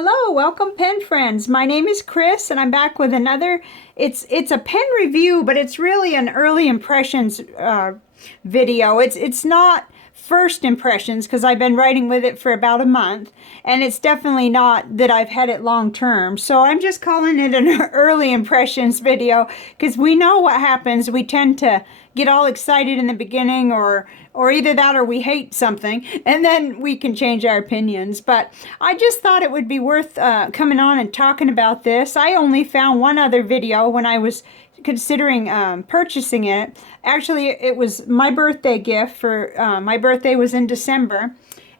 Hello, welcome pen friends. My name is Chris and I'm back with another, it's a pen review, but it's really an early impressions video. It's not first impressions because I've been writing with it for about a month, and it's definitely not that I've had it long term. So I'm just calling it an early impressions video because we know what happens. We tend to get all excited in the beginning, or either that or we hate something, and then we can change our opinions. But I just thought it would be worth coming on and talking about this. I only found one other video when I was considering purchasing it. Actually, it was my birthday gift for my birthday was in December,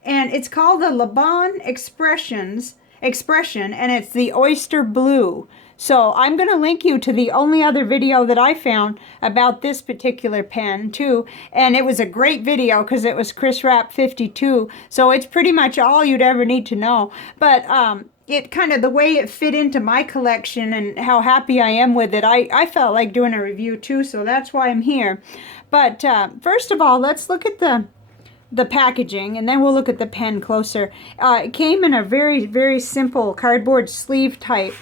and it's called the Laban Expression, and it's the Oyster Blue. So I'm going to link you to the only other video that I found about this particular pen too, and it was a great video because it was Chris Rapp 52, so it's pretty much all you'd ever need to know. But it kind of, the way it fit into my collection and how happy I am with it, I felt like doing a review too, so that's why I'm here. But first of all, let's look at the packaging, and then we'll look at the pen closer. It came in a very, very simple cardboard sleeve type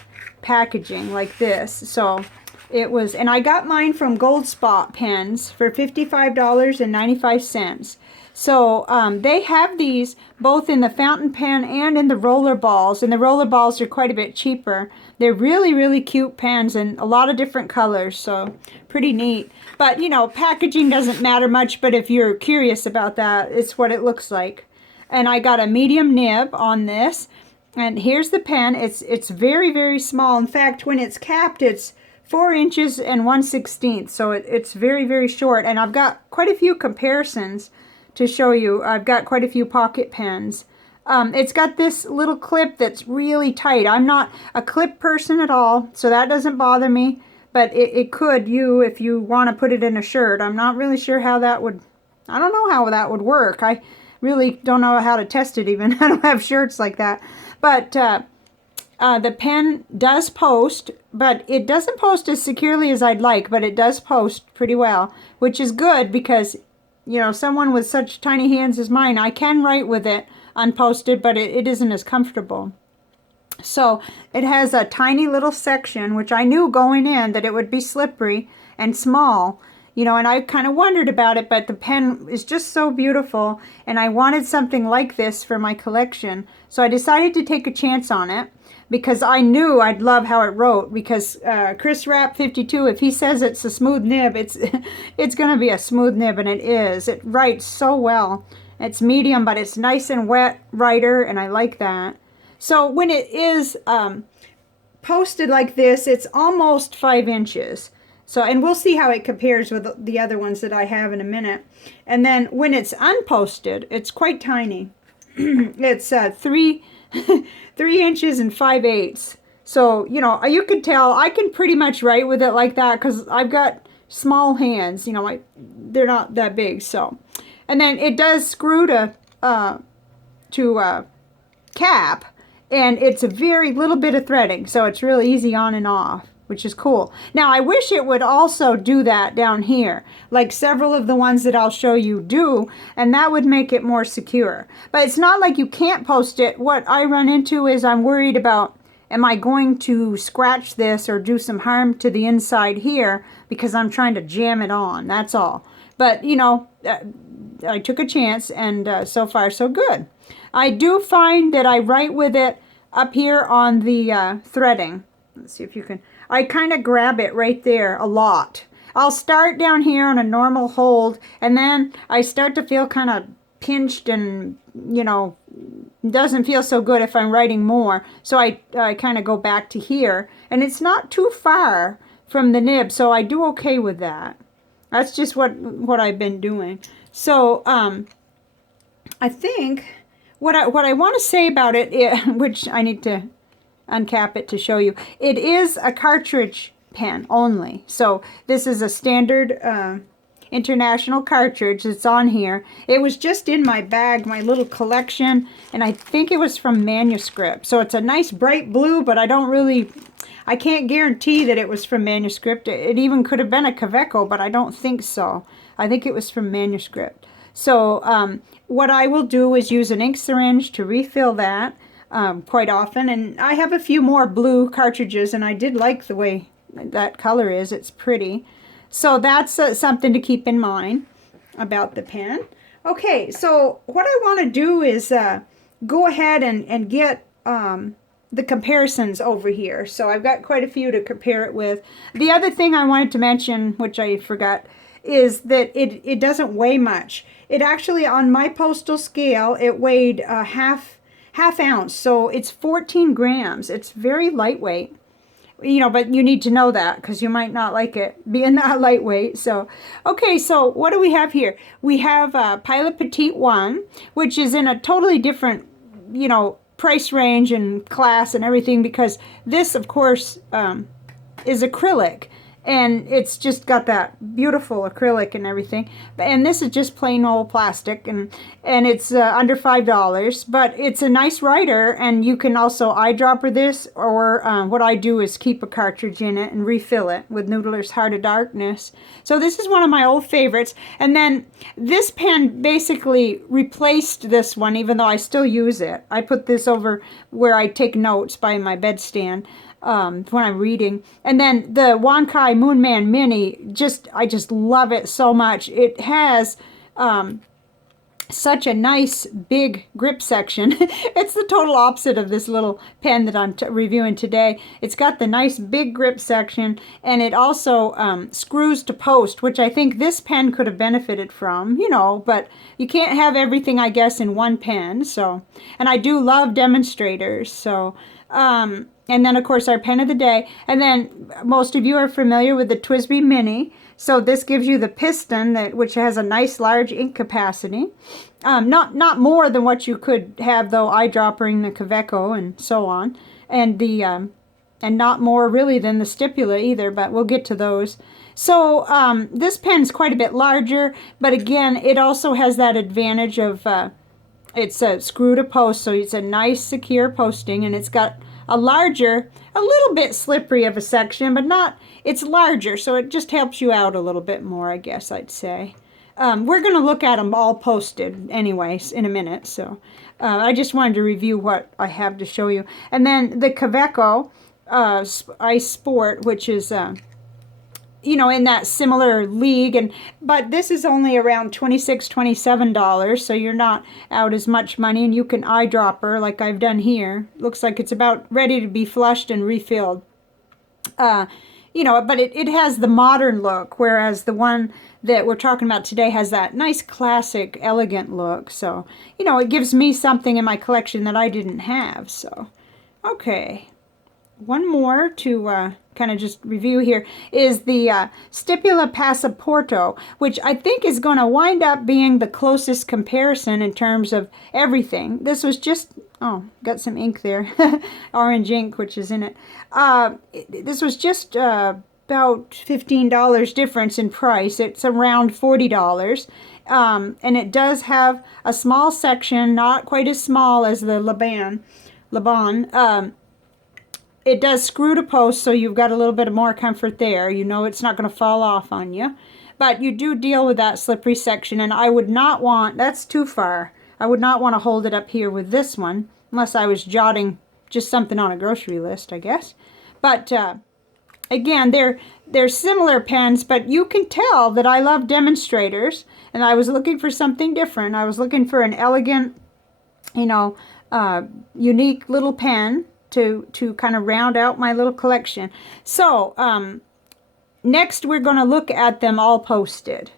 packaging like this. So it was, and I got mine from Goldspot pens for $55.95. So they have these both in the fountain pen and in the roller balls, and the roller balls are quite a bit cheaper. They're really, really cute pens and a lot of different colors, so pretty neat. But you know, packaging doesn't matter much, but if you're curious about that, it's what it looks like. And I got a medium nib on this. And here's the pen. It's very, very small. In fact, when it's capped, it's 4 inches and 1/16. So it's very, very short. And I've got quite a few comparisons to show you. I've got quite a few pocket pens. It's got this little clip that's really tight. I'm not a clip person at all, so that doesn't bother me. But it could, if you want to put it in a shirt. I'm not really sure how that would, I don't know how that would work. I really don't know how to test it even. I don't have shirts like that. But the pen does post, but it doesn't post as securely as I'd like, but it does post pretty well, which is good because, you know, someone with such tiny hands as mine, I can write with it unposted, but it isn't as comfortable. So it has a tiny little section, which I knew going in that it would be slippery and small. You know, and I kind of wondered about it, but the pen is just so beautiful, and I wanted something like this for my collection. So I decided to take a chance on it because I knew I'd love how it wrote, because Chris Rapp 52, if he says it's a smooth nib, it's going to be a smooth nib, and it is. It writes so well. It's medium, but it's nice and wet writer, and I like that. So when it is posted like this, it's almost 5 inches. So, and we'll see how it compares with the other ones that I have in a minute. And then when it's unposted, it's quite tiny. It's 3 inches and 5/8. So, you know, you could tell I can pretty much write with it like that because I've got small hands. You know, they're not that big. So, and then it does screw to cap, and it's a very little bit of threading. So it's really easy on and off, which is cool. Now, I wish it would also do that down here, like several of the ones that I'll show you do, and that would make it more secure. But it's not like you can't post it. What I run into is I'm worried about, am I going to scratch this or do some harm to the inside here because I'm trying to jam it on, that's all. But, you know, I took a chance, and so far so good. I do find that I write with it up here on the threading. Let's see if you can. I kind of grab it right there a lot. I'll start down here on a normal hold, and then I start to feel kind of pinched, and, you know, doesn't feel so good if I'm writing more. So I kind of go back to here, and it's not too far from the nib, so I do okay with that. That's just what I've been doing. So I think what I want to say about it, which I need to uncap it to show you. It is a cartridge pen only. So this is a standard international cartridge that's on here. It was just in my bag, my little collection, and I think it was from Manuscript. So it's a nice bright blue, but I can't guarantee that it was from Manuscript. It even could have been a Kaweco, but I don't think so. I think it was from Manuscript. So what I will do is use an ink syringe to refill that. quite often. And I have a few more blue cartridges, and I did like the way that color is. It's pretty. So that's something to keep in mind about the pen. Okay, so what I want to do is go ahead and get the comparisons over here. So I've got quite a few to compare it with. The other thing I wanted to mention, which I forgot, is that it doesn't weigh much. It actually, on my postal scale, it weighed half ounce, so it's 14 grams. It's very lightweight. You know, but you need to know that because you might not like it being that lightweight. So, okay, so what do we have here? We have Pilot Petite 1, which is in a totally different, you know, price range and class and everything, because this, of course, is acrylic. And it's just got that beautiful acrylic and everything. And this is just plain old plastic, and it's under $5. But it's a nice writer, and you can also eyedropper this, or what I do is keep a cartridge in it and refill it with Noodler's Heart of Darkness. So this is one of my old favorites. And then this pen basically replaced this one, even though I still use it. I put this over where I take notes by my bedstand. When I'm reading. And then the Wankai Moonman Mini, I just love it so much. It has such a nice big grip section. It's the total opposite of this little pen that I'm reviewing today. It's got the nice big grip section, and it also screws to post, which I think this pen could have benefited from, you know, but you can't have everything, I guess, in one pen. So, and I do love demonstrators, so and then, of course, our pen of the day. And then most of you are familiar with the TWSBI Mini. So this gives you the piston, which has a nice large ink capacity. Not more than what you could have, though, eyedroppering the Kaweco and so on. And and not more, really, than the Stipula either, but we'll get to those. So this pen's quite a bit larger, but again, it also has that advantage of it's a screw to post, so it's a nice secure posting, and it's got a larger, a little bit slippery of a section, but not, it's larger, so it just helps you out a little bit more, I guess I'd say. We're going to look at them all posted anyways in a minute, so I just wanted to review what I have to show you. And then the Kaweco Ice Sport, which is you know, in that similar league, but this is only around $26, $27, so you're not out as much money, and you can eyedropper like I've done here. Looks like it's about ready to be flushed and refilled. You know, but it has the modern look, whereas the one that we're talking about today has that nice classic elegant look. So, you know, it gives me something in my collection that I didn't have. So, okay. One more to kind of just review here is the Stipula Passaporto, which I think is going to wind up being the closest comparison in terms of everything. This was just, oh, got some ink there, orange ink, which is in it. This was just about $15 difference in price. It's around $40. And it does have a small section, not quite as small as the Laban. It does screw to post, so you've got a little bit more comfort there. You know it's not going to fall off on you. But you do deal with that slippery section, and I would not want, that's too far. I would not want to hold it up here with this one, unless I was jotting just something on a grocery list, I guess. But again, they're similar pens, but you can tell that I love demonstrators, and I was looking for something different. I was looking for an elegant, you know, unique little pen to kind of round out my little collection. So next we're going to look at them all posted.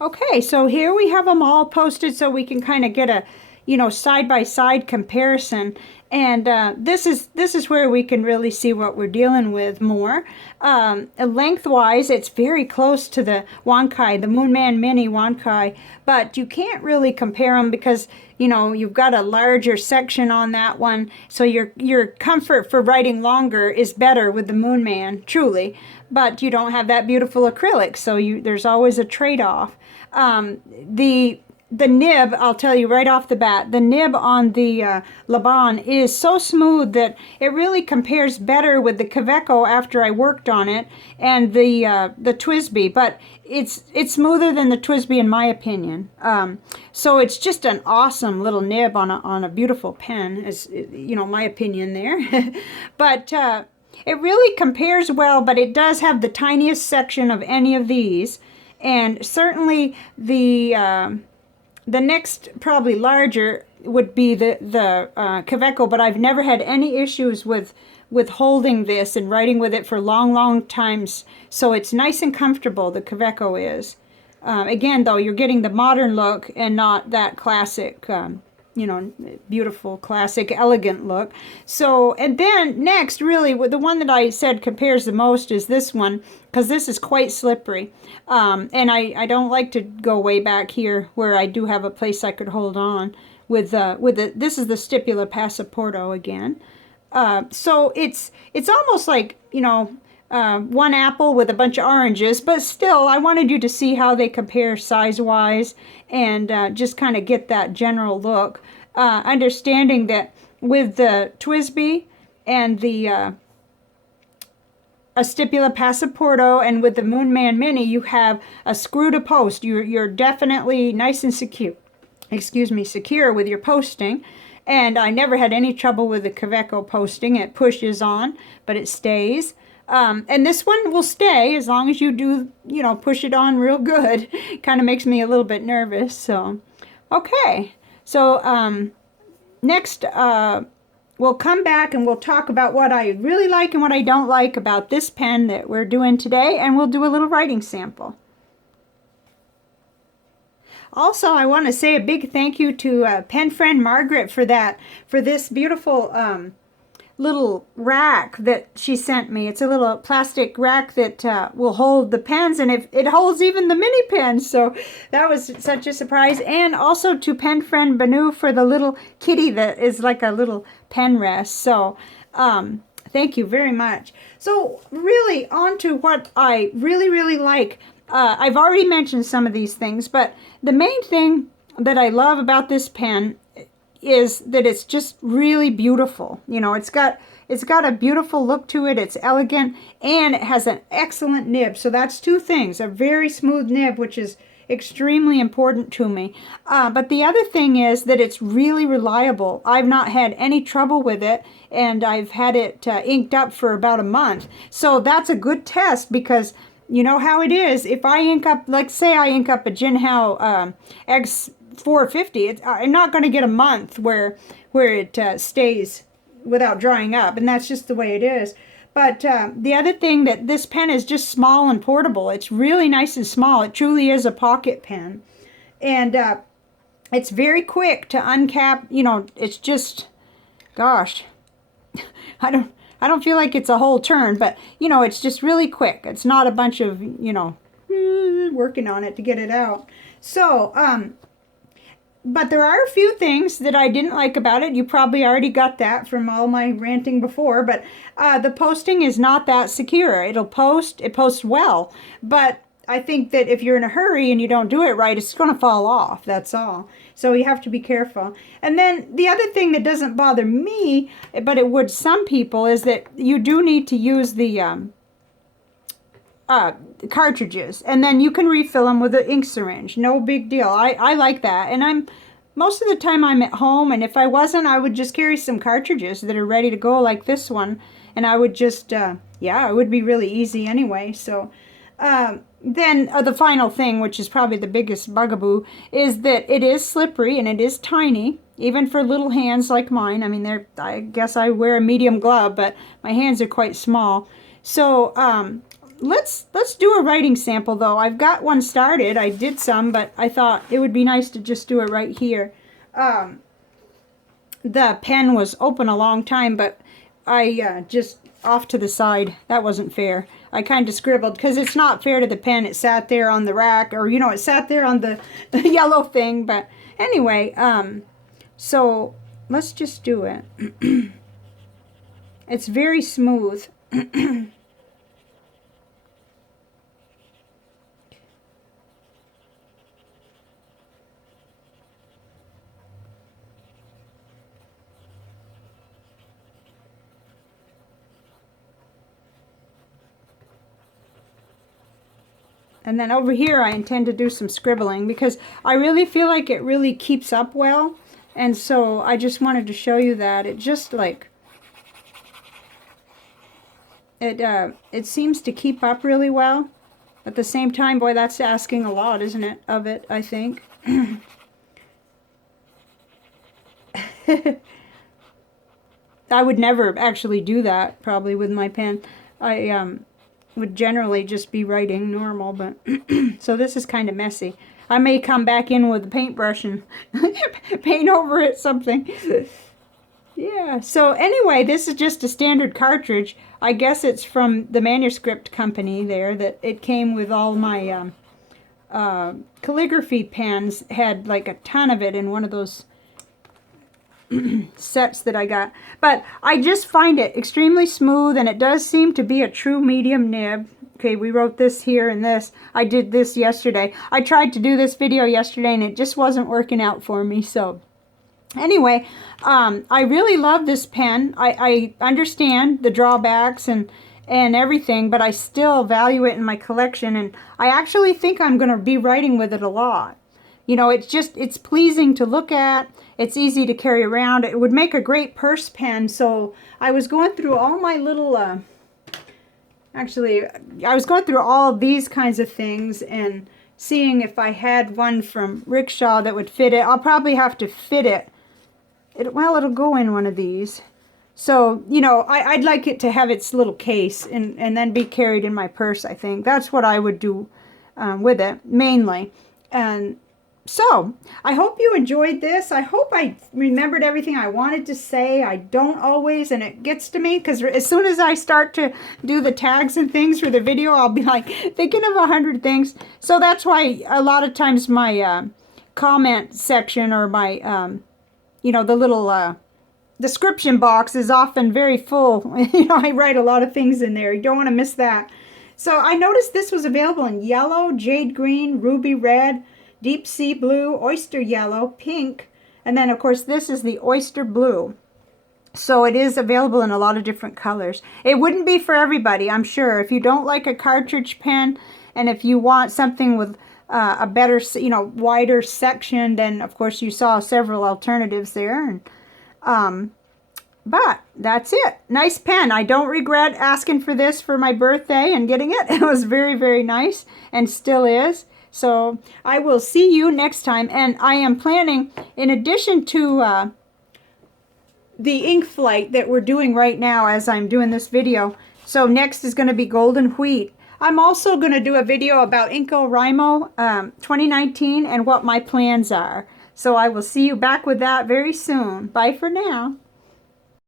Okay, so here we have them all posted, so we can kind of get a, you know, side-by-side comparison. And this is where we can really see what we're dealing with more. Lengthwise, it's very close to the Wankai, the Moonman Mini Wankai, but you can't really compare them because, you know, you've got a larger section on that one, so your comfort for writing longer is better with the Moonman, truly, but you don't have that beautiful acrylic, so there's always a trade-off. the nib, I'll tell you right off the bat, the nib on the Laban is so smooth that it really compares better with the Kaweco after I worked on it, and the TWSBI, but it's smoother than the TWSBI in my opinion. So it's just an awesome little nib on a beautiful pen, as you know, my opinion there. But it really compares well, but it does have the tiniest section of any of these, and certainly the next probably larger would be the Kaweco, but I've never had any issues with holding this and writing with it for long times. So it's nice and comfortable, the Kaweco is. Again, though, you're getting the modern look and not that classic, you know, beautiful, classic, elegant look. So, and then next, really, the one that I said compares the most is this one, because this is quite slippery. And I don't like to go way back here where I do have a place I could hold on with this is the Stipula Passaporto again. So it's almost like, you know, one apple with a bunch of oranges, but still I wanted you to see how they compare size-wise and just kind of get that general look. Understanding that with the TWSBI and the a Stipula Passaporto and with the Moonman Mini, you have a screw to post. You're definitely nice and secure. Excuse me, secure with your posting. And I never had any trouble with the Kaweco posting. It pushes on, but it stays. And this one will stay as long as you do, you know, push it on real good. Kind of makes me a little bit nervous. So, okay. So, next, we'll come back and we'll talk about what I really like and what I don't like about this pen that we're doing today. And we'll do a little writing sample. Also, I want to say a big thank you to pen friend Margaret for this beautiful little rack that she sent me. It's a little plastic rack that will hold the pens, and it holds even the mini pens. So that was such a surprise. And also to pen friend Banu for the little kitty that is like a little pen rest. So thank you very much. So really on to what I really like. I've already mentioned some of these things, but the main thing that I love about this pen is that it's just really beautiful. You know, it's got a beautiful look to it. It's elegant, and it has an excellent nib. So that's two things: a very smooth nib, which is extremely important to me. But the other thing is that it's really reliable. I've not had any trouble with it, and I've had it inked up for about a month. So that's a good test, because you know how it is. If I ink up, like say I ink up a Jinhao X450, I'm not going to get a month where it stays without drying up, and that's just the way it is. But the other thing, that this pen is just small and portable. It's really nice and small. It truly is a pocket pen, and it's very quick to uncap. You know, it's just, gosh, I don't feel like it's a whole turn, but, you know, it's just really quick. It's not a bunch of, you know, working on it to get it out. So, but there are a few things that I didn't like about it. You probably already got that from all my ranting before, but the posting is not that secure. It posts well, but I think that if you're in a hurry and you don't do it right, it's going to fall off, that's all. So you have to be careful. And then the other thing that doesn't bother me, but it would some people, is that you do need to use the cartridges, and then you can refill them with an ink syringe. No big deal. I like that, and most of the time I'm at home, and if I wasn't, I would just carry some cartridges that are ready to go, like this one, and I would just yeah, it would be really easy anyway. So then the final thing, which is probably the biggest bugaboo, is that it is slippery and it is tiny, even for little hands like mine. I mean, I guess I wear a medium glove, but my hands are quite small. So let's do a writing sample, though. I've got one started. I did some, but I thought it would be nice to just do it right here. The pen was open a long time, but I just off to the side. That wasn't fair. I kind of scribbled, because it's not fair to the pen. It sat there on the rack, or, you know, it sat there on the yellow thing. But anyway, so let's just do it. It's very smooth. And then over here I intend to do some scribbling because I really feel like it really keeps up well. And so I just wanted to show you that. It just like, it seems to keep up really well. At the same time, boy, that's asking a lot, isn't it, of it, I think. I would never actually do that, probably, with my pen. I would generally just be writing normal, but so this is kind of messy. I may come back in with a paintbrush and paint over it something. Yeah, so anyway, this is just a standard cartridge. I guess it's from the manuscript company there, that it came with all my calligraphy pens. Had like a ton of it in one of those sets that I got. But I just find it extremely smooth, and it does seem to be a true medium nib. Okay, we wrote this here and this. I did this yesterday. I tried to do this video yesterday, and it just wasn't working out for me, so... Anyway, I really love this pen. I understand the drawbacks and everything, but I still value it in my collection, and I actually think I'm going to be writing with it a lot. You know, it's pleasing to look at. It's easy to carry around. It would make a great purse pen. So I was going through all my little, actually, I was going through all of these kinds of things and seeing if I had one from Rickshaw that would fit it. I'll probably have to fit it. Well, it'll go in one of these. So, you know, I'd like it to have its little case and then be carried in my purse, I think. That's what I would do with it, mainly. And so, I hope you enjoyed this. I hope I remembered everything I wanted to say. I don't always, and it gets to me, because as soon as I start to do the tags and things for the video, I'll be like thinking of 100 things. So that's why a lot of times my comment section or my... you know, the little description box is often very full. You know, I write a lot of things in there. You don't want to miss that. So I noticed this was available in yellow, jade green, ruby red, deep sea blue, oyster yellow, pink, and then, of course, this is the oyster blue. So it is available in a lot of different colors. It wouldn't be for everybody, I'm sure. If you don't like a cartridge pen, and if you want something with a better, you know, wider section, then of course you saw several alternatives there. And, but that's it. Nice pen. I don't regret asking for this for my birthday and getting it. It was very, very nice and still is. So I will see you next time. And I am planning, in addition to the ink flight that we're doing right now as I'm doing this video, so next is going to be golden wheat. I'm also going to do a video about NaNoWriMo 2019 and what my plans are. So I will see you back with that very soon. Bye for now.